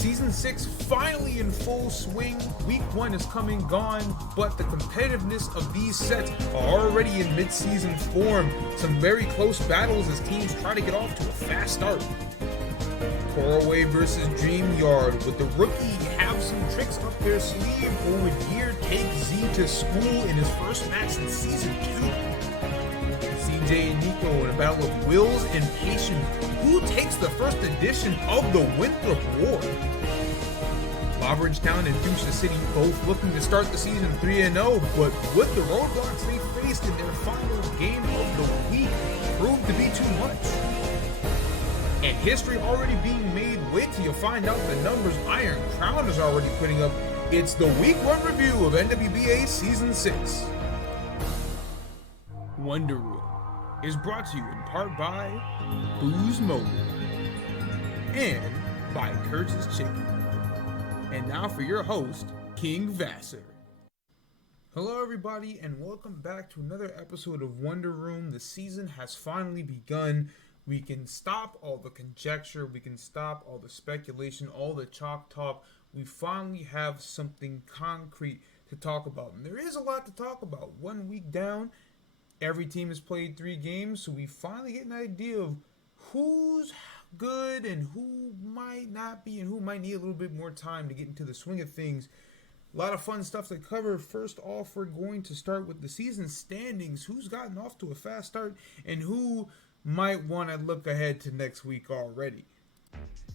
Season 6 finally in full swing. Week 1 is come and gone, but the competitiveness of these sets are already in mid-season form. Some very close battles as teams try to get off to a fast start. Corway versus Dreamyard. Would the rookie have some tricks up their sleeve, or would Year take Z to school in his first match in Season 2? CJ and Nico in a battle of wills and patience. Who takes the first edition of the Winthrop War? Town and Fuchsia City both looking to start the season 3-0, but would the roadblocks they faced in their final game of the week prove to be too much? And history already being made. Wait till you find out the numbers Iron Crown is already putting up. It's the Week 1 review of NWBA Season 6. Wonder Room is brought to you in part by Booze Mobile and by Kurtz's Chicken. And now for your host, King Vasser. Hello everybody and welcome back to another episode of Wonder Room. The season has finally begun. We can stop all the conjecture, we can stop all the speculation, all the chalk talk. We finally have something concrete to talk about. And there is a lot to talk about. 1 week down, every team has played 3 games, so we finally get an idea of who's good and who might not be and who might need a little bit more time to get into the swing of things. A lot of fun stuff to cover. First off, we're going to start with the season standings. Who's gotten off to a fast start and who might want to look ahead to next week already.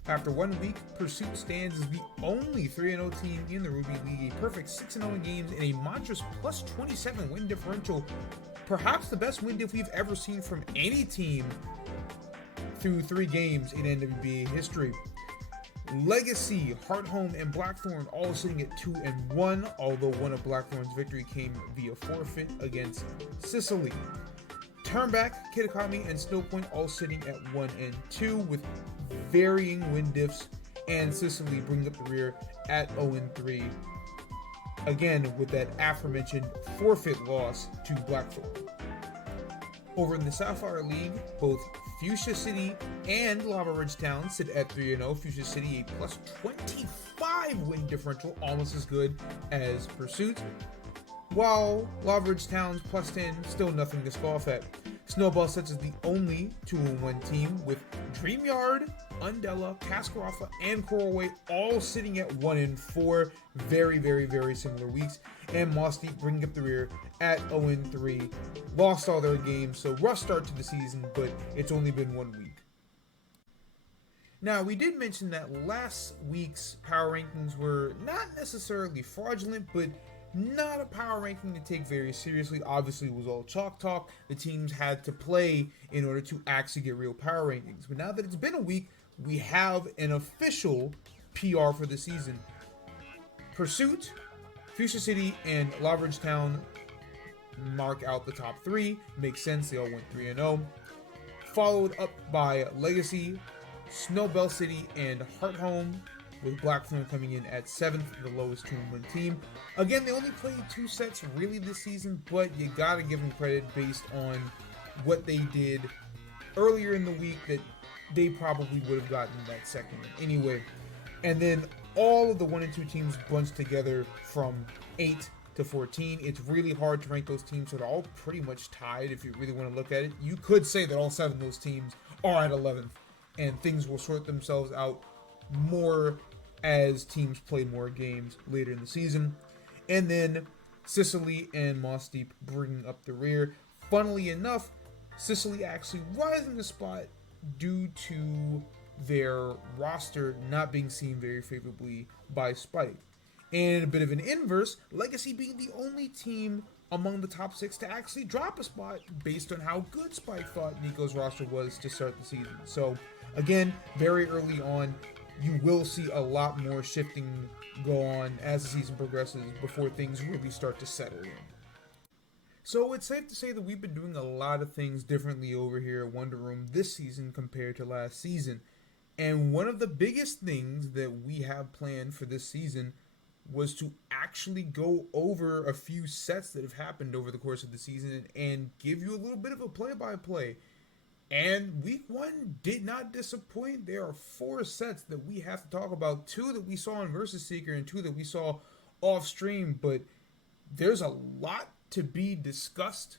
After 1 week, Pursuit stands as the only 3-0 team in the Ruby League, a perfect 6-0 in games, and a monstrous plus 27 win differential. Perhaps the best win diff we've ever seen from any team through 3 games in NWBA history. Legacy, Hearthome, and Blackthorn all sitting at 2-1, although one of Blackthorn's victory came via forfeit against Sicily. Turnback, Kitakami, and Snowpoint all sitting at 1-2 with varying win diffs, and Sicily bringing up the rear at 0-3. Again, with that aforementioned forfeit loss to Blackthorn. Over in the Sapphire League, both Fuchsia City and Lava Ridge Town sit at 3-0. Fuchsia City a plus 25 win differential, almost as good as Pursuit, while Lava Ridge Town's plus 10 still nothing to scoff at. Snowball sets as the only 2-1 team with Dreamyard, Undella, Cascarafa, and Corway all sitting at 1-4. Very, very, very similar weeks. And Moss Deep bringing up the rear at 0-3. Lost all their games, so rough start to the season, but it's only been 1 week. Now, we did mention that last week's power rankings were not necessarily fraudulent, but not a power ranking to take very seriously. Obviously, it was all chalk talk. The teams had to play in order to actually get real power rankings. But now that it's been a week, we have an official PR for the season. Pursuit, Fuchsia City, and Lava Ridge Town mark out the top 3. Makes sense, they all went 3-0. Followed up by Legacy, Snowbell City, and Hearthome, with Blackthorn coming in at 7th, the lowest 2-win team. Again, they only played 2 sets really this season, but you gotta give them credit based on what they did earlier in the week that they probably would have gotten that second one anyway. And then all of the 1 and 2 teams bunched together from 8 to 14. It's really hard to rank those teams, so they're all pretty much tied if you really want to look at it. You could say that all 7 of those teams are at 11th, and things will sort themselves out more as teams play more games later in the season. And then Sicily and Moss Deep bringing up the rear. Funnily enough, Sicily actually rising a spot due to their roster not being seen very favorably by Spike. And a bit of an inverse, Legacy being the only team among the top 6 to actually drop a spot based on how good Spike thought Nico's roster was to start the season. So again, very early on, you will see a lot more shifting go on as the season progresses before things really start to settle in. So it's safe to say that we've been doing a lot of things differently over here at Wonder Room this season compared to last season. And one of the biggest things that we have planned for this season was to actually go over a few sets that have happened over the course of the season and give you a little bit of a play-by-play. And week one did not disappoint. There are 4 sets that we have to talk about. 2 that we saw in Versus Seeker and 2 that we saw off stream. But there's a lot to be discussed.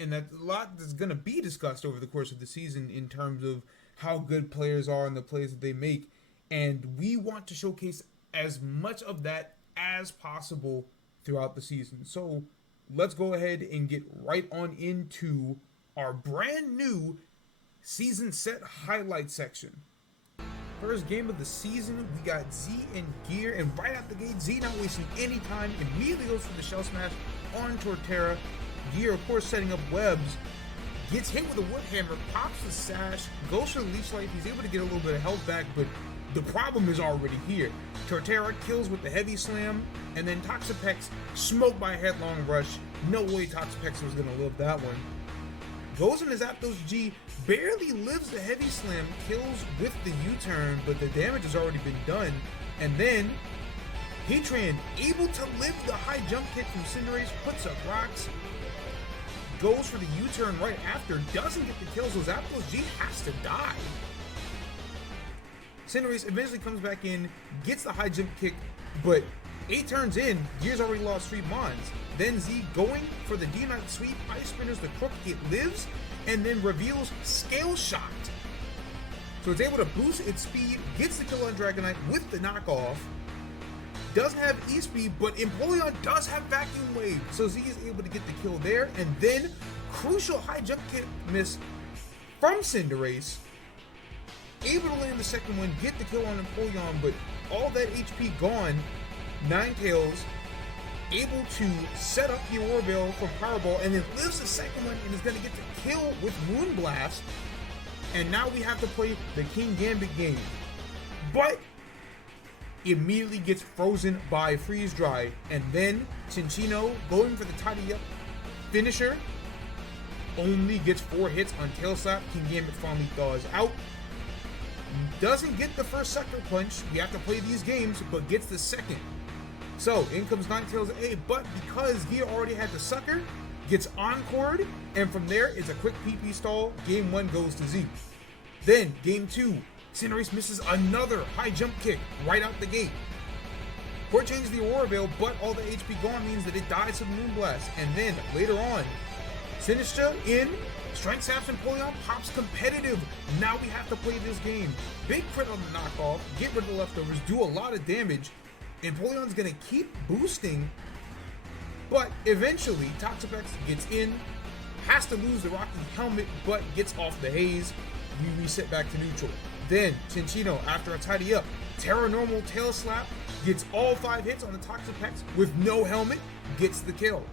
And that a lot that's going to be discussed over the course of the season in terms of how good players are and the plays that they make. And we want to showcase as much of that as possible throughout the season. So let's go ahead and get right on into our brand new season set highlight section. First game of the season, we got Z and Gear, and right out the gate, Z not wasting any time, immediately goes for the shell smash on Torterra. Gear, of course, setting up webs, gets hit with a wood hammer, pops the sash, goes for the leech light. He's able to get a little bit of health back, but the problem is already here. Torterra kills with the heavy slam, and then Toxapex smoked by a headlong rush. No way Toxapex was going to live that one. Goes into Zapdos G, barely lives the heavy slam, kills with the U-turn, but the damage has already been done. And then Heatran, able to live the high jump kick from Cinderace, puts up rocks, goes for the U-turn right after, doesn't get the kill, so Zapdos G has to die. Cinderace eventually comes back in, gets the high jump kick, but 8 turns in, Gear's already lost 3 Mons. Then Z going for the D-Knight sweep, Ice Spinners the crook, it lives, and then reveals Scale Shot. So it's able to boost its speed, gets the kill on Dragonite with the knockoff, doesn't have E-Speed, but Empoleon does have Vacuum Wave, so Z is able to get the kill there, and then crucial high jump kick miss from Cinderace, able to land the second one, get the kill on Empoleon, but all that HP gone. Ninetales able to set up the Orbeal from Powerball, and then lives the second one and is going to get the kill with Moonblast. And now we have to play the King Gambit game. But immediately gets frozen by Freeze Dry. And then Cinccino going for the tidy up finisher. Only gets 4 hits on Tail Slap. King Gambit finally thaws out. Doesn't get the first Sucker Punch. We have to play these games, but gets the second. So in comes Ninetales A, but because Gear already had the Sucker, gets encored, and from there is a quick PP stall. Game 1 goes to Z. Then game 2, Cinderace misses another high jump kick right out the gate. Court changes the Aurora Veil, but all the HP gone means that it dies to the Moonblast. And then later on, Sinistra in, Strength Saps and Empoleon pops competitive. Now we have to play this game. Big crit on the knockoff, get rid of the leftovers, do a lot of damage. Empoleon's gonna keep boosting, but eventually Toxapex gets in, has to lose the Rocky Helmet, but gets off the haze. We reset back to neutral. Then Cinccino, after a tidy up, Terra Normal Tail Slap, gets all 5 hits on the Toxapex with no helmet, gets the kill.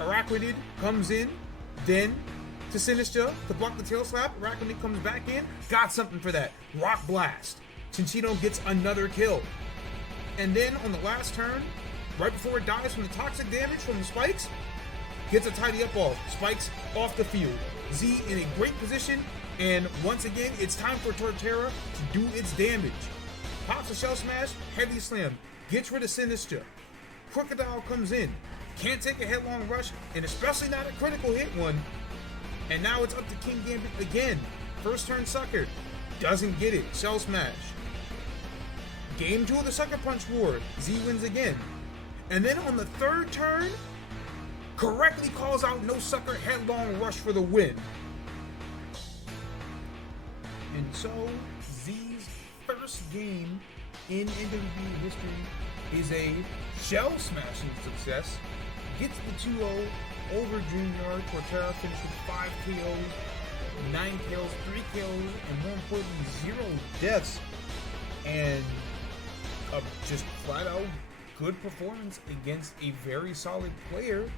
Araquanid comes in, then to Sinistra to block the Tail Slap. Araquanid comes back in, got something for that. Rock Blast. Cinccino gets another kill. And then on the last turn, right before it dies from the toxic damage from the spikes, gets a tidy up off. Spikes off the field. Z in a great position, and once again, it's time for Torterra to do its damage. Pops a Shell Smash, Heavy Slam, gets rid of Sinistra. Crocodile comes in, can't take a headlong rush, and especially not a critical hit one. And now it's up to King Gambit again. First turn Sucker, doesn't get it, Shell Smash. Game 2 of the Sucker Punch War, Z wins again. And then on the 3rd turn, correctly calls out no Sucker, headlong rush for the win. And so, Z's first game in NWBA history is a shell smashing success. Gets the 2-0 over Junior. Torterra finished with 5 KOs, 9 kills, 3 kills, and more importantly, 0 deaths. And just flat out good performance against a very solid player.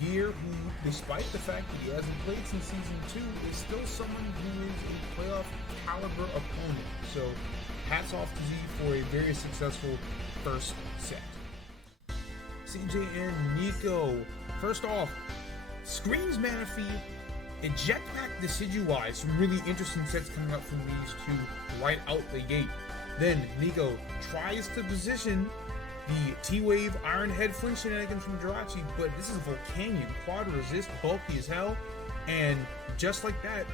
Gear, who, despite the fact that he hasn't played since Season 2, is still someone who is a playoff caliber opponent. So, hats off to Z for a very successful first set. CJ and Nico. First off, Screams Manaphy, Eject Pack Decidueye. Some really interesting sets coming up from these two right out the gate. Then Nico tries to position the T-Wave Iron Head Flinch shenanigans from Jirachi, but this is Volcanion, quad resist, bulky as hell, and just like that,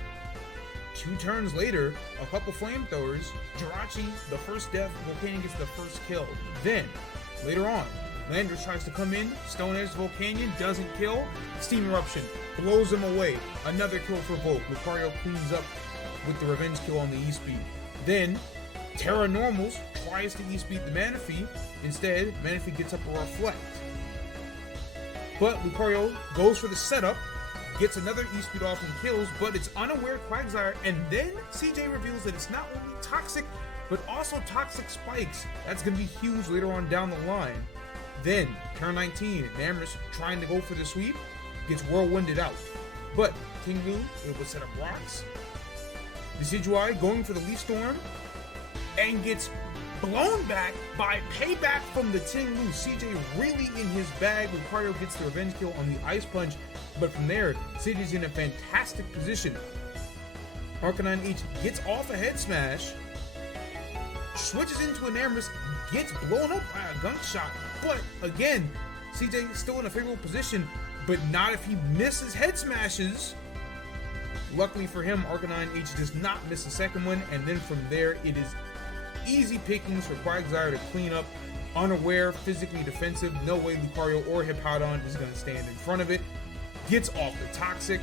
2 turns later, a couple flamethrowers, Jirachi, the first death, Volcanion gets the first kill. Then, later on, Landorus tries to come in, Stone Edge Volcanion doesn't kill, Steam Eruption blows him away, another kill for Volk. Lucario cleans up with the revenge kill on the E-Speed. Then, Terra Normals tries to E-Speed the Manaphy, instead, Manaphy gets up a Reflect. But Lucario goes for the setup, gets another E-Speed off and kills, but it's unaware Quagsire, and then CJ reveals that it's not only toxic, but also toxic spikes. That's going to be huge later on down the line. Then, turn 19, Namorous trying to go for the sweep, gets whirlwinded out. But King Lou able to set up rocks. Decidueye going for the Leaf Storm, and gets blown back by payback from the Ting Lu. CJ really in his bag. Lucario gets the revenge kill on the Ice Punch, but from there, CJ's in a fantastic position. Arcanine H gets off a Head Smash, switches into a Namorous, gets blown up by a Gunk Shot, but again, CJ is still in a favorable position, but not if he misses Head Smashes. Luckily for him, Arcanine H does not miss the second one, and then from there, it is easy pickings for Quagsire to clean up. Unaware, physically defensive, no way Lucario or Hippowdon is going to stand in front of it. Gets off the Toxic,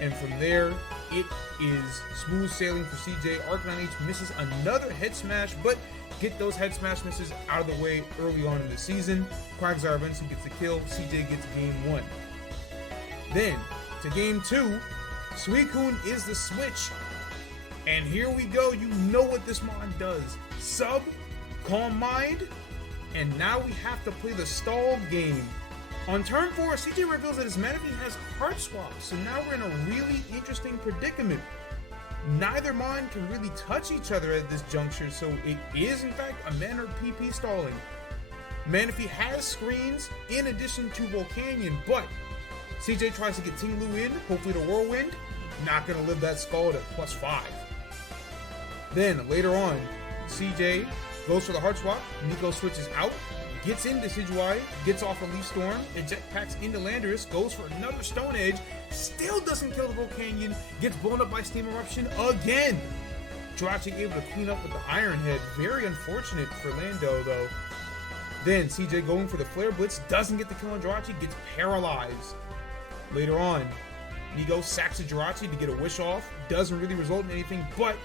and from there, it is smooth sailing for CJ. Arcanine H misses another Head Smash, but get those Head Smash misses out of the way early on in the season. Quagsire eventually gets the kill. CJ gets game 1. Then, to game 2, Suicune is the switch. And here we go, you know what this mod does. Sub, Calm Mind, and now we have to play the stall game. On turn 4, CJ reveals that his Manaphy has Heart Swap, so now we're in a really interesting predicament. Neither Mon can really touch each other at this juncture, so it is in fact a Mana PP stalling. Manaphy has screens in addition to Volcanion, but CJ tries to get Ting Lu in, hopefully the Whirlwind, not gonna live that Scald at +5. Then, later on, CJ goes for the Heart Swap, Nico switches out, gets into Decidueye, gets off a Leaf Storm, and jetpacks into Landorus, goes for another Stone Edge, still doesn't kill the Volcanion, gets blown up by Steam Eruption again. Jirachi able to clean up with the Iron Head, very unfortunate for Lando though. Then, CJ going for the Flare Blitz, doesn't get the kill on Jirachi, gets paralyzed. Later on, Nico sacks a Jirachi to get a Wish off, doesn't really result in anything, but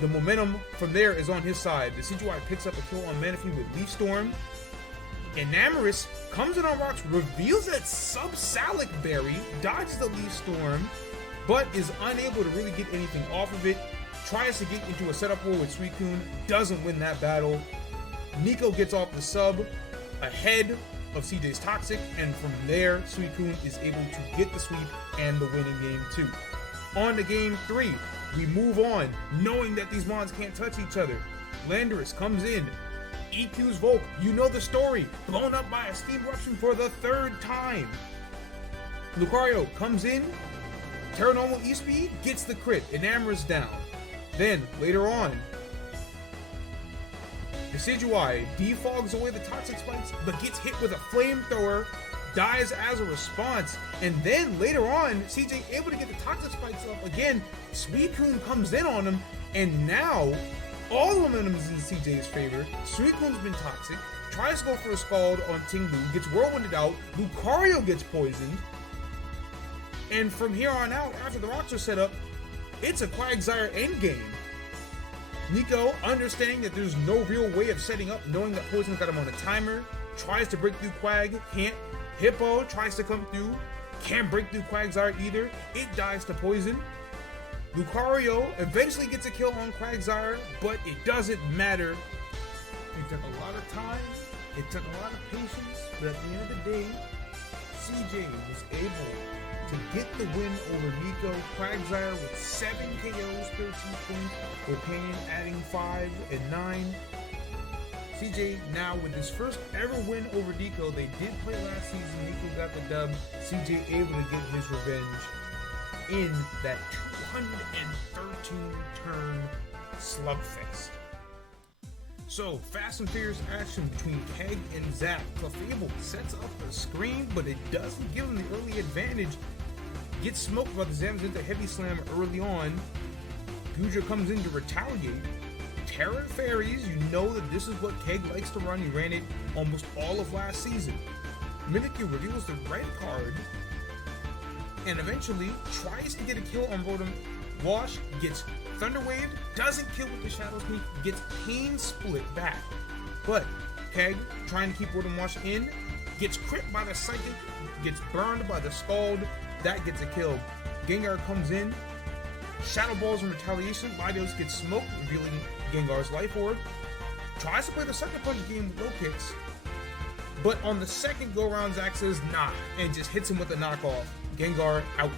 the momentum from there is on his side. The Decidueye picks up a kill on Manaphy with Leaf Storm. And Namorous comes in on rocks, reveals that Sub-Salic Berry, dodges the Leaf Storm, but is unable to really get anything off of it. Tries to get into a setup war with Suicune, doesn't win that battle. Nico gets off the sub ahead of CJ's Toxic, and from there, Suicune is able to get the sweep and the win in game 2. On to game 3. We move on, knowing that these mons can't touch each other. Landorus comes in, EQ's Volk, you know the story, blown up by a Steam Eruption for the 3rd time. Lucario comes in, Terra Normal E-Speed, gets the crit, Enamorous down. Then, later on, Decidueye defogs away the Toxic Spikes, but gets hit with a Flamethrower, dies as a response, and then later on, CJ able to get the Toxic Spikes up again. Suicune comes in on him, and now all the momentum is in CJ's favor. Suicune's been toxic, tries to go for a Scald on Ting Lu, gets Whirlwinded out, Lucario gets poisoned, and from here on out, after the rocks are set up, it's a Quagsire endgame. Nico, understanding that there's no real way of setting up, knowing that Poison's got him on a timer, tries to break through Quag, can't. Hippo tries to come through, can't break through Quagsire either, it dies to Poison. Lucario eventually gets a kill on Quagsire, but it doesn't matter. It took a lot of time, it took a lot of patience, but at the end of the day, CJ was able to get the win over Nico. Quagsire with 7 KOs, 13 points, Volcanion adding 5 and 9. CJ now with his first ever win over Nico. They did play last season, Nico got the dub. CJ able to get his revenge in that 213 turn slugfest. So, Fast and Furious action between Keg and Zap. Clefable sets up the screen, but it doesn't give him the early advantage. Gets smoked by the Zamazenta Heavy Slam early on. Gudra comes in to retaliate. Terra Fairies, you know that this is what Keg likes to run. He ran it almost all of last season. Mimikyu reveals the red card and eventually tries to get a kill on Rotom Wash, gets Thunder Wave, doesn't kill with the Shadow Sneak, gets Pain Split back. But Keg, trying to keep Rotom Wash in, gets crit by the Psychic, gets burned by the Scald, that gets a kill. Gengar comes in, Shadow Balls in retaliation, Latios gets smoked, revealing Gengar's Life Orb, tries to play the Sucker Punch game with low kicks, but on the second go-around, Zach says nah, and just hits him with a knockoff. Gengar out.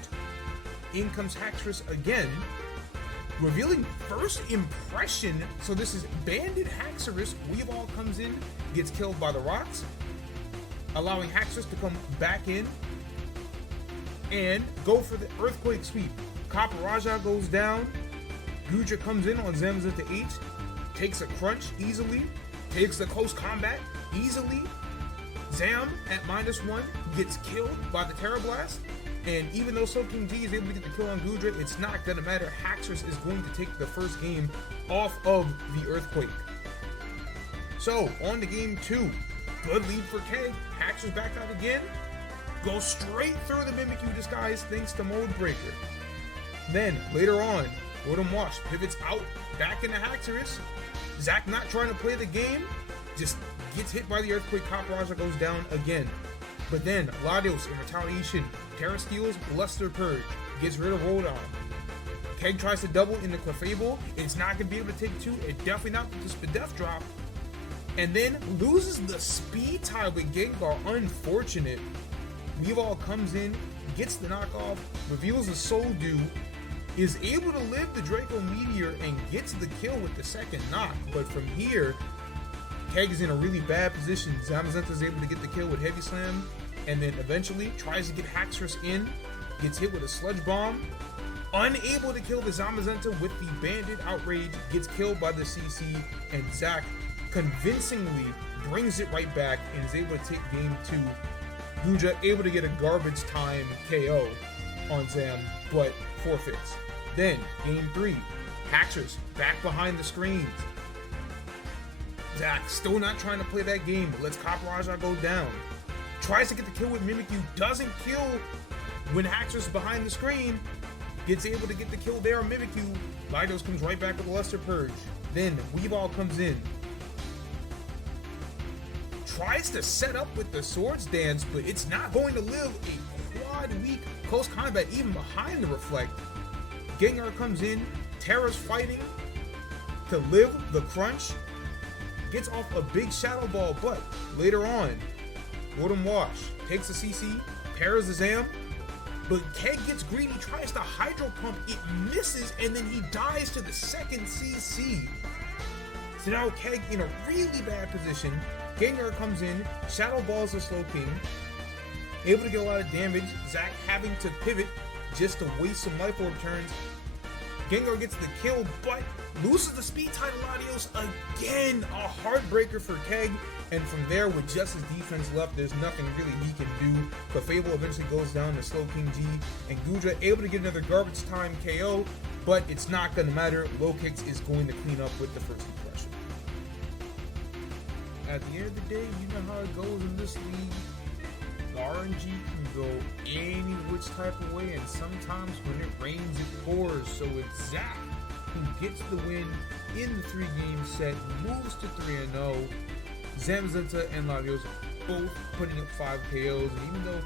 In comes Haxorus again, revealing first impression. So this is Banded Haxorus. Weavile comes in, gets killed by the rocks, allowing Haxorus to come back in and go for the Earthquake Sweep. Kaparaja goes down. Gudra comes in on Zamazenta 8, takes a crunch easily, takes the close combat easily. Zam at -1 gets killed by the Terra Blast, and even though Soaking G is able to get the kill on Gudra, it's not gonna matter. Haxorus is going to take the first game off of the Earthquake. So on to game 2, good lead for Keg. Haxorus back out again, goes straight through the Mimikyu disguise thanks to Mold Breaker. Then later on, Rotom Wash pivots out back into Haxorus. Zach not trying to play the game, just gets hit by the Earthquake. Kaparaja goes down again. But then Latios in retaliation, Terra Steals, Luster Purge, gets rid of Rotom. Keg tries to double into Clefable. It's not going to be able to take 2. It definitely not with the Spadef drop. And then loses the speed tie with Gengar. Unfortunate. Weavile comes in, gets the knockoff, reveals the Soul Dew, is able to live the Draco Meteor and gets the kill with the second knock. But from here, Keg is in a really bad position. Zamazenta is able to get the kill with Heavy Slam, and then eventually tries to get Haxorus in, gets hit with a Sludge Bomb, unable to kill the Zamazenta with the Banded Outrage, gets killed by the CC, and Zach convincingly brings it right back and is able to take game 2. Gudra able to get a garbage time KO on Zam, but forfeits. Then, game 3, Haxorus back behind the screens. Zach still not trying to play that game, but lets Kaparaja go down. Tries to get the kill with Mimikyu, doesn't kill when Haxorus is behind the screen. Gets able to get the kill there on Mimikyu. Latios comes right back with the Luster Purge. Then Weavile comes in. Tries to set up with the Swords Dance, but it's not going to live a quad weak close combat even behind the Reflect. Gengar comes in, Terra's fighting to live the crunch, gets off a big Shadow Ball, but later on, Rotom Wash takes a CC, pairs the Zam, but Keg gets greedy, tries to Hydro Pump, it misses, and then he dies to the second CC. So now Keg in a really bad position. Gengar comes in, Shadow Balls the Slow King, able to get a lot of damage. Zach having to pivot just to waste some Life Orb turns. Gengar gets the kill, but loses the speed tie to Latios again. A heartbreaker for Keg, and from there, with just his defense left, there's nothing really he can do. Clefable eventually goes down to Slow King G, and Gudra able to get another garbage time KO, but it's not going to matter. Low Kicks is going to clean up with the first impression. At the end of the day, you know how it goes in this league. RNG can go any which type of way, and sometimes when it rains, it pours. So it's Zach who gets the win in the 3-game set, moves to 3-0. Zamazenta and Latios both putting up 5 KOs, and even though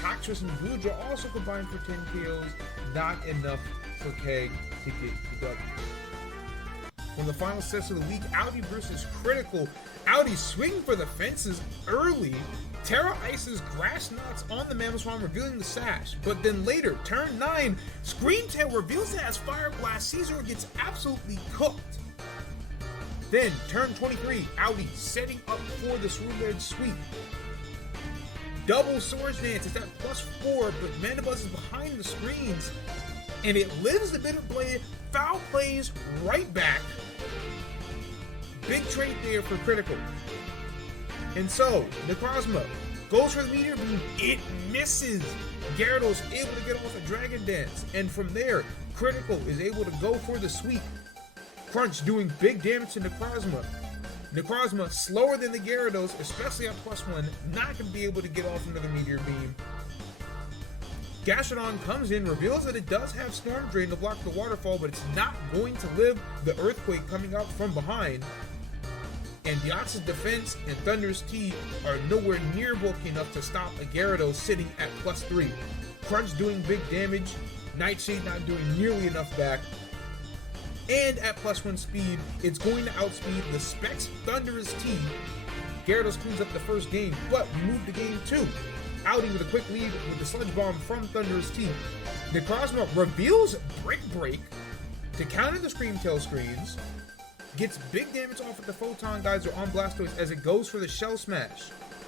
Haxorus and Gudra also combined for 10 KOs, not enough for Keg to get the W. One of the final sets of the week, Audi versus Critical. Audi swing for the fences early. Terra ices Grass Knots on the Mamoswine, revealing the Sash. But then later, turn 9, Screen Tail reveals it as Fire Blast. Caesar gets absolutely cooked. Then, turn 23, Audi setting up for the Swoon Edge sweep. Double Swords Dance, it's at +4, but Mandibuzz is behind the screens. And it lives the Bitter Blade, foul plays right back. Big trade there for Critical. And so, Necrozma Goes for the meteor beam. It misses. Gyarados able to get off a Dragon Dance. And from there, Critical is able to go for the sweep. Crunch doing big damage to Necrozma. Necrozma slower than the Gyarados, especially at +1, not going to be able to get off another meteor beam. Gastrodon comes in, reveals that it does have Storm Drain to block the waterfall, but it's not going to live the Earthquake coming out from behind. And Deoxys Defense and Thunder's Tea are nowhere near bulky enough to stop a Gyarados sitting at +3. Crunch doing big damage, Nightshade not doing nearly enough back. And at +1 speed, it's going to outspeed the Specs Thunderous Tea. Gyarados cleans up the first game, but we move to game 2. Outing with a quick lead with the Sludge Bomb from Thunderous Tea. Necrozma reveals Brick Break to counter the Scream Tail screens. Gets big damage off of the Photon Geyser on Blastoise as it goes for the Shell Smash.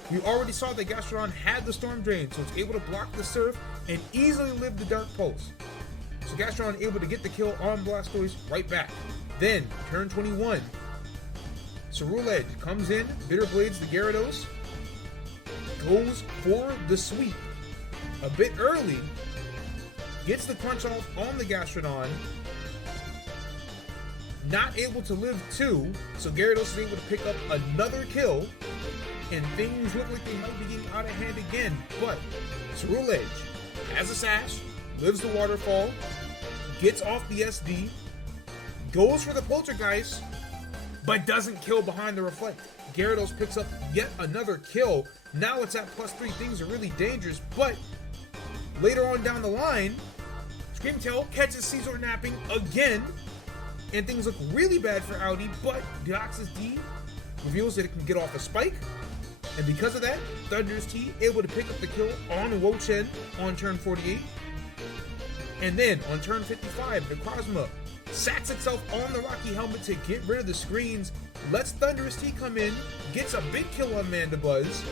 We already saw that Gastrodon had the Storm Drain, so it's able to block the Surf and easily live the Dark Pulse. So Gastrodon able to get the kill on Blastoise right back. Then, turn 21. Ceruledge comes in, Bitter Blades the Gyarados, goes for the sweep. A bit early, gets the crunch off on the Gastrodon, not able to live 2, so Gyarados is able to pick up another kill, and things look like they might be getting out of hand again, but Ceruledge has a Sash, lives the waterfall, gets off the SD, goes for the Poltergeist, but doesn't kill behind the Reflect. Gyarados picks up yet another kill. Now it's at +3. Things are really dangerous, but later on down the line, Scream Tail catches Caesar napping again, and things look really bad for Audi, but Deoxys D reveals that it can get off a Spike, and because of that, Thunderous Tea able to pick up the kill on Wo-Chen on turn 48. And then, on turn 55, Necrozma sacks itself on the Rocky Helmet to get rid of the screens, lets Thunderous Tea come in, gets a big kill on Mandibuzz.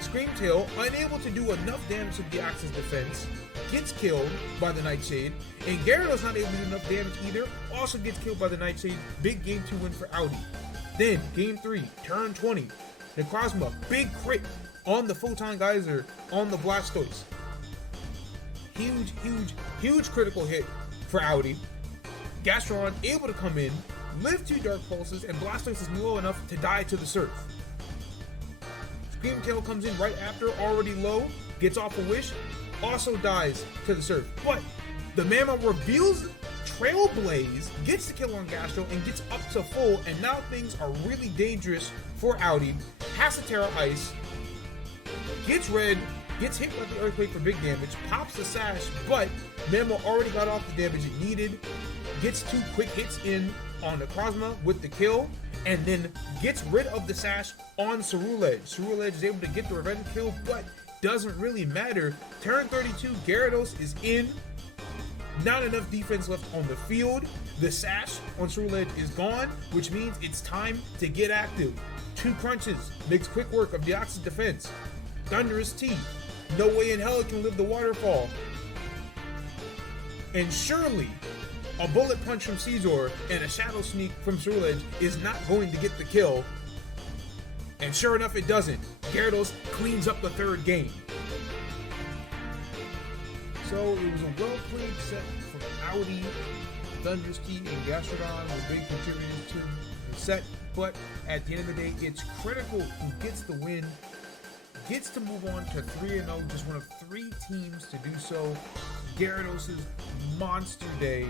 Scream Tail, unable to do enough damage to Deoxys Defense, gets killed by the Nightshade, and Gyarados not able to do enough damage either, also gets killed by the Nightshade. Big game 2 win for Audi. Then, game 3, turn 20, Necrozma, big crit on the Photon Geyser on the Blastoise. Huge critical hit for Audi. Gastrodon able to come in, live 2 Dark Pulses, and Blastoise is low enough to die to the Surf. Scream Tail comes in right after, already low, gets off a Wish, also dies to the Surf. But the Mammal reveals Trailblaze, gets the kill on Gastro, and gets up to full, and now things are really dangerous for Audi. Has to Terra Ice, gets red, gets hit by the Earthquake for big damage, pops the Sash, but Mammal already got off the damage it needed, gets 2 quick hits in on Necrozma with the kill, and then gets rid of the Sash on Ceruledge. Ceruledge is able to get the revenge kill, but doesn't really matter. Turn 32, Gyarados is in. Not enough defense left on the field. The Sash on Ceruledge is gone, which means it's time to get active. 2 crunches makes quick work of Deoxys Defense. Thunderous Tea, no way in hell it can live the waterfall. And surely, a Bullet Punch from Caesar and a Shadow Sneak from Ceruledge is not going to get the kill. And sure enough, it doesn't. Gyarados cleans up the 3rd game. So it was a well-played set from Audi. Thunderous Tea and Gastrodon were big contributors to the set, but at the end of the day, it's Critical who gets the win, gets to move on to 3-0, just one of 3 teams to do so. Gyarados' monster day,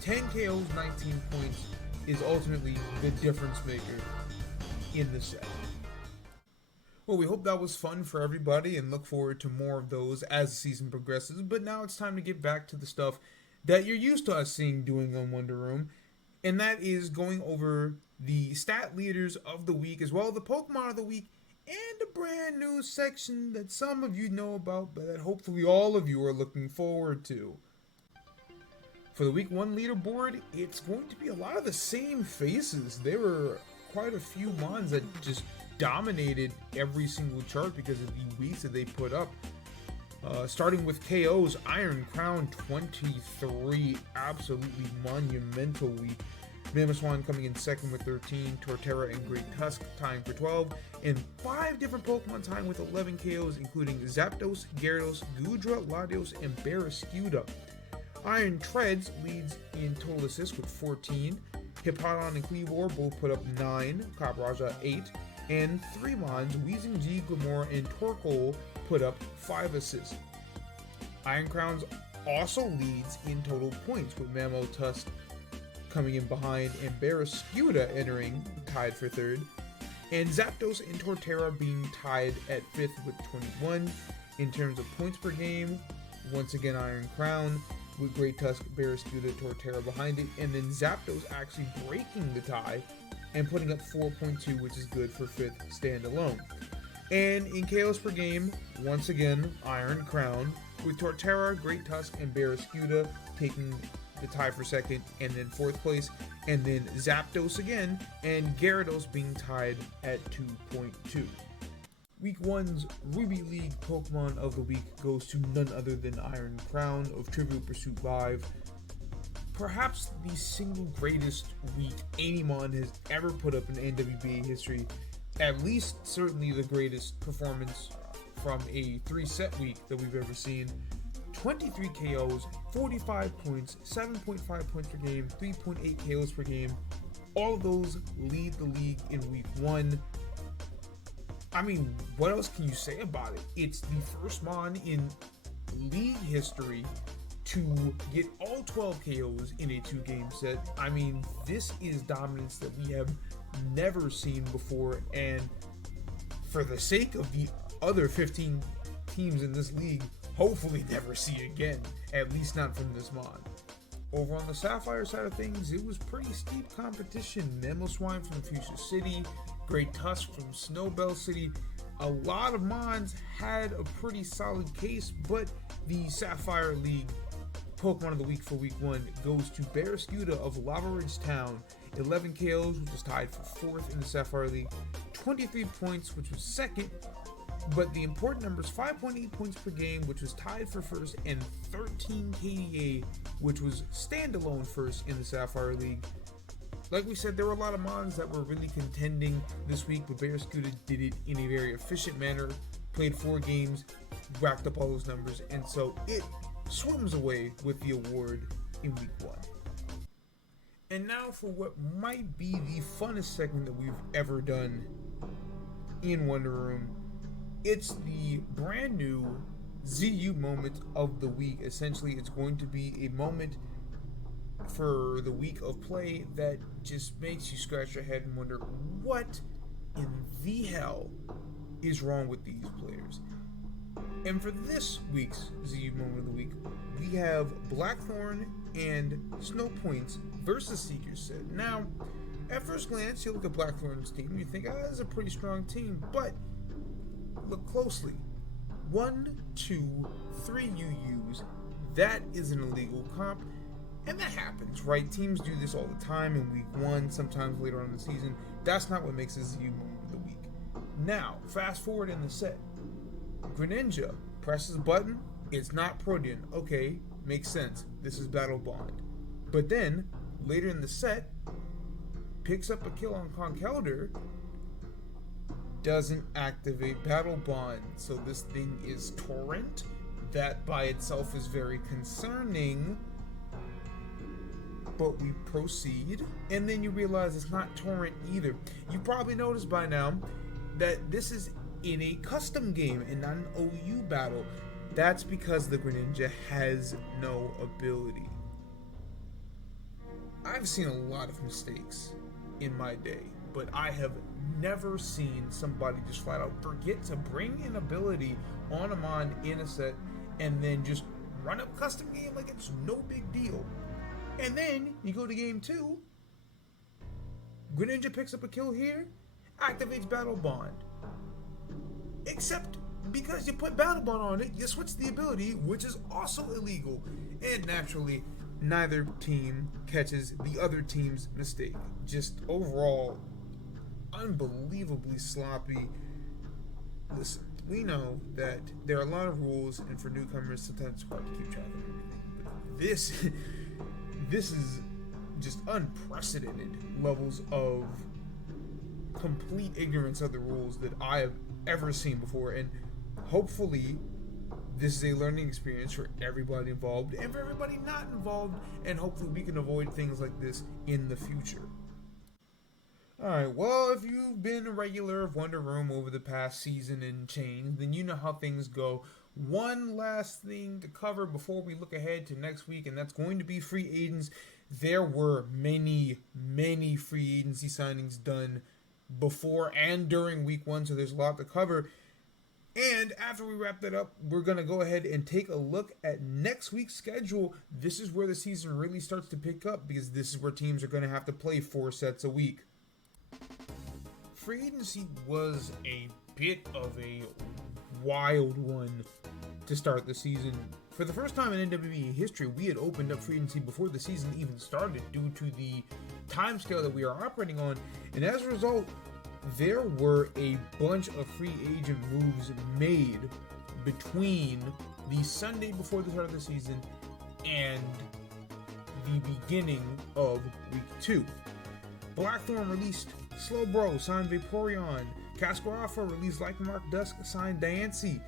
10 KOs, 19 points, is ultimately the difference maker in the set. Well, we hope that was fun for everybody and look forward to more of those as the season progresses. But now it's time to get back to the stuff that you're used to us seeing doing on Wonder Room. And that is going over the stat leaders of the week, as well as the Pokemon of the week, and a brand new section that some of you know about, but that hopefully all of you are looking forward to. For the week 1 leaderboard, it's going to be a lot of the same faces. There were quite a few mons that just dominated every single chart because of the weeks that they put up. Starting with KO's Iron Crown 23, absolutely monumental week. Mamoswine coming in second with 13, Torterra and Great Tusk tying for 12, and 5 different Pokemon tying with 11 KOs, including Zapdos, Gyarados, Goodra, Latios, and Barraskewda. Iron Treads leads in total assists with 14, Hippowdon and Cleavor both put up 9, Capraja 8, and 3 Mons, Weezing G, Glamore, and Torkoal put up 5 assists. Iron Crowns also leads in total points, with Mammotusk coming in behind and Barraskewda entering tied for 3rd, and Zapdos and Torterra being tied at 5th with 21. In terms of points per game, once again Iron Crown with Great Tusk, Barraskewda, Torterra behind it, and then Zapdos actually breaking the tie and putting up 4.2, which is good for 5th standalone. And in KOs per game, once again Iron Crown with Torterra, Great Tusk, and Barraskewda taking the tie for 2nd and then 4th place, and then Zapdos again and Gyarados being tied at 2.2. Week 1's Ruby League Pokemon of the Week goes to none other than Iron Crown of Trivial Pursuit Live. Perhaps the single greatest week anyone has ever put up in NWBA history, at least certainly the greatest performance from a 3-set week that we've ever seen. 23 KOs, 45 points, 7.5 points per game, 3.8 KOs per game. All of those lead the league in week 1. I mean, what else can you say about it? It's the first Mon in league history to get all 12 KOs in a 2-game set. I mean, this is dominance that we have never seen before, and for the sake of the other 15 teams in this league, hopefully never see again, at least not from this Mon. Over on the Sapphire side of things, it was pretty steep competition. Mamoswine from Fuchsia City, Great Tusk from Snowbell City. A lot of Mons had a pretty solid case, but the Sapphire League Pokemon of the Week for Week 1 goes to Barraskewda of Lava Ridge Town. 11 KOs, which was tied for 4th in the Sapphire League. 23 points, which was 2nd. But the important numbers, 5.8 points per game, which was tied for 1st, and 13 KDA, which was standalone 1st in the Sapphire League. Like we said, there were a lot of Mons that were really contending this week, but Barraskewda did it in a very efficient manner, played 4 games, racked up all those numbers, and so it swims away with the award in week 1. And now for what might be the funnest segment that we've ever done in Wonder Room. It's the brand new ZU moment of the week. Essentially, it's going to be a moment for the week of play that just makes you scratch your head and wonder what in the hell is wrong with these players. And for this week's ZU moment of the week, we have Blackthorn and Snowpoints versus Seeker set. Now, at first glance, you look at Blackthorn's team and you think, oh, that's a pretty strong team, but look closely. 1, 2, 3 UUs. That is an illegal comp, and that happens, right? Teams do this all the time in week 1, sometimes later on in the season. That's not what makes a ZU moment of the week. Now, fast forward in the set. Greninja presses a button, it's not Protean. Okay, makes sense. This is Battle Bond. But then, later in the set, picks up a kill on Conkeldurr, doesn't activate Battle Bond. So this thing is Torrent. That by itself is very concerning. But we proceed, and then you realize it's not Torrent either. You probably noticed by now that this is in a custom game and not an OU battle. That's because the Greninja has no ability. I've seen a lot of mistakes in my day, but I have never seen somebody just flat out forget to bring an ability on a Mon in a set and then just run up custom game like it's no big deal. And then you go to game 2, Greninja picks up a kill here, activates Battle Bond. Except because you put Battle Bond on it, you switch the ability, which is also illegal. And naturally, neither team catches the other team's mistake. Just overall, unbelievably sloppy. Listen, we know that there are a lot of rules, and for newcomers, sometimes it's hard to keep track of everything. But this is just unprecedented levels of complete ignorance of the rules that I have ever seen before, and hopefully this is a learning experience for everybody involved and for everybody not involved, and hopefully we can avoid things like this in the future. Alright, well, if you've been a regular of Wonder Room over the past season and change, then you know how things go. One last thing to cover before we look ahead to next week, and that's going to be free agents. There were many free agency signings done before and during week 1, so there's a lot to cover. And after we wrap that up, we're going to go ahead and take a look at next week's schedule. This is where the season really starts to pick up, because this is where teams are going to have to play 4 sets a week. Free agency was a bit of a wild one to start the season. For the first time in NWBA history, we had opened up free agency before the season even started due to the timescale that we are operating on, and as a result, there were a bunch of free agent moves made between the Sunday before the start of the season and the beginning of week 2. Blackthorn released Slowbro, signed Vaporeon. Casquarafa released Like Mark Dusk, signed Diancie.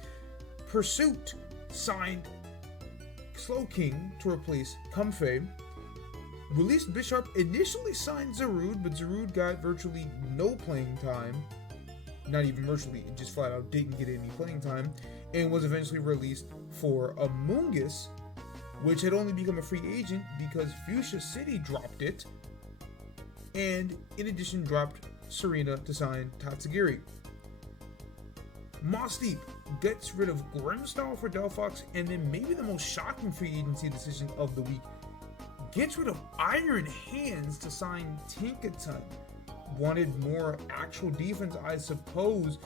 Pursuit signed Slowking to replace Comfey. Released Bishop initially signed Zarude, but Zarude got virtually no playing time. Not even virtually, it just flat out didn't get any playing time, and was eventually released for Amoonguss, which had only become a free agent because Fuchsia City dropped it, and in addition dropped Serena to sign Tatsugiri. Moss Deep gets rid of Grimstone for Delphox, and then maybe the most shocking free agency decision of the week, gets rid of Iron Hands to sign Tinkaton. Wanted more actual defense, I suppose.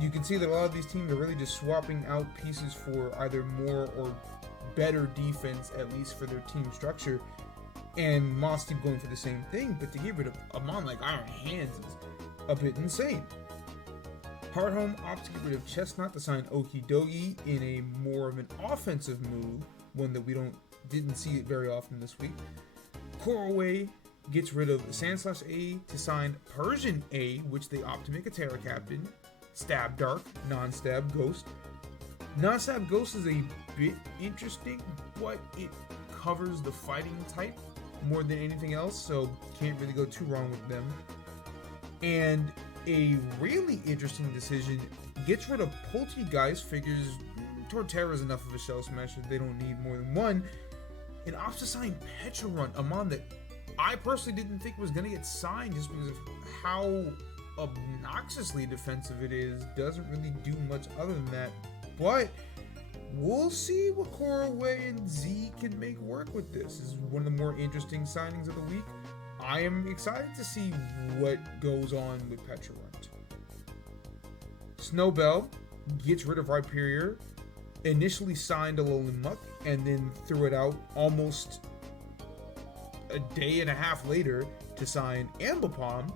You can see that a lot of these teams are really just swapping out pieces for either more or better defense, at least for their team structure. And Moss Deep going for the same thing, but to get rid of a mon like Iron Hands is a bit insane. Hardhome opts to get rid of Chestnut to sign Okidogi in a more of an offensive move, one that we didn't see it very often this week. Corway gets rid of Sandslash A to sign Persian A, which they opt to make a Terra Captain. Stab Dark, Non-Stab Ghost. Non-Stab Ghost is a bit interesting, but it covers the fighting type more than anything else, so can't really go too wrong with them. And a really interesting decision, gets rid of Poltergeist, figures Torterra is enough of a shell smasher, they don't need more than one, and opts to sign Pecharunt, a mon that I personally didn't think was going to get signed just because of how obnoxiously defensive it is. Doesn't really do much other than that, but we'll see what Corway and Z can make work with this. This is one of the more interesting signings of the week. I am excited to see what goes on with Pecharunt. Snowbell gets rid of Rhyperior, initially signed Alolan Muck, and then threw it out almost a day and a half later to sign Ambipom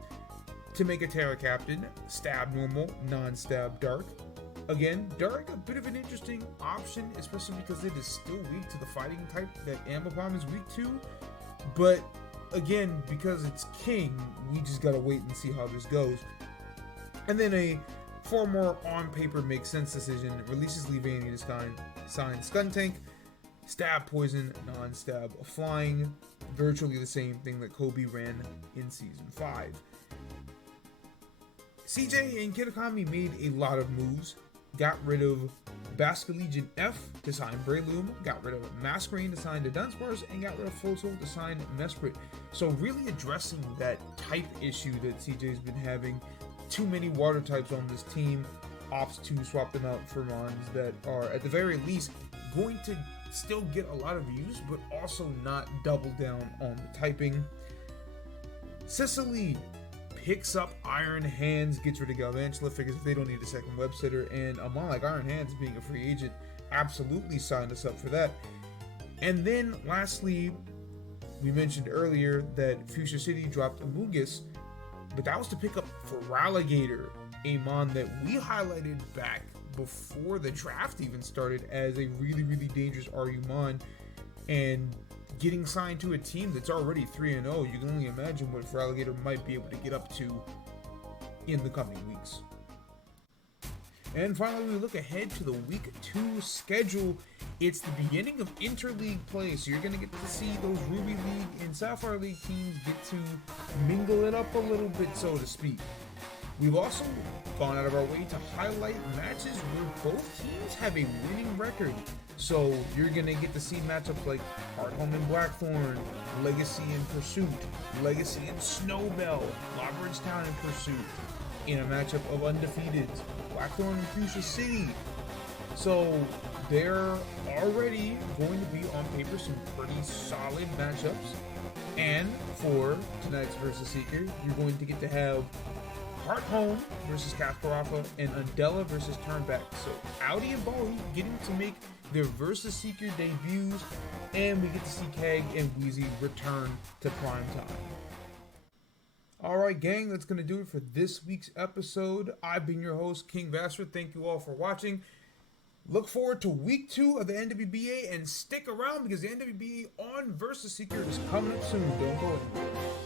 to make a Terra Captain. Stab Normal, Non-Stab Dark. Again, Dark, a bit of an interesting option, especially because it is still weak to the fighting type that Ambipom is weak to. But again, because it's King, we just gotta wait and see how this goes. And then a far more on paper makes sense decision, releases Levincia to sign Skuntank. Stab Poison, Non-Stab Flying. Virtually the same thing that Kobe ran in Season 5. CJ and Kitakami made a lot of moves. Got rid of Basculegion F to sign Breloom, got rid of Masquerain to sign the Dunsparce, and got rid of Floatzel to sign Mesprit. So really addressing that type issue that CJ's been having. Too many water types on this team. Opts to swap them out for mons that are at the very least going to still get a lot of use, but also not double down on the typing. Cicely picks up Iron Hands, gets rid of Galvantula, figures if they don't need a second web sitter, and a mon like Iron Hands being a free agent absolutely signed us up for that. And then lastly, we mentioned earlier that Fuchsia City dropped Amoonguss, but that was to pick up Feraligatr, a mon that we highlighted back before the draft even started as a really dangerous RU mon, and getting signed to a team that's already 3-0. You can only imagine what Alligator might be able to get up to in the coming weeks. And finally, we look ahead to the Week 2 schedule. It's the beginning of interleague play, so you're going to get to see those Ruby League and Sapphire League teams get to mingle it up a little bit, so to speak. We've also gone out of our way to highlight matches where both teams have a winning record. So you're going to get to see matchups like Hardhome and Blackthorn, Legacy and Pursuit, Legacy and Snowbell, Lawbridge Town and Pursuit, in a matchup of undefeated, Blackthorn and Fuchsia City. So they're already going to be on paper some pretty solid matchups. And for tonight's Versus Seeker, you're going to get to have Heart Home versus Kasparova and Undella versus Turnback. So Audi and Bali getting to make their Versus Seeker debuts, and we get to see Keg and Wheezy return to prime time. Alright gang, that's going to do it for this week's episode. I've been your host, King Vasser. Thank you all for watching. Look forward to Week 2 of the NWBA and stick around because the NWBA on Versus Seeker is coming up soon. Don't go anywhere.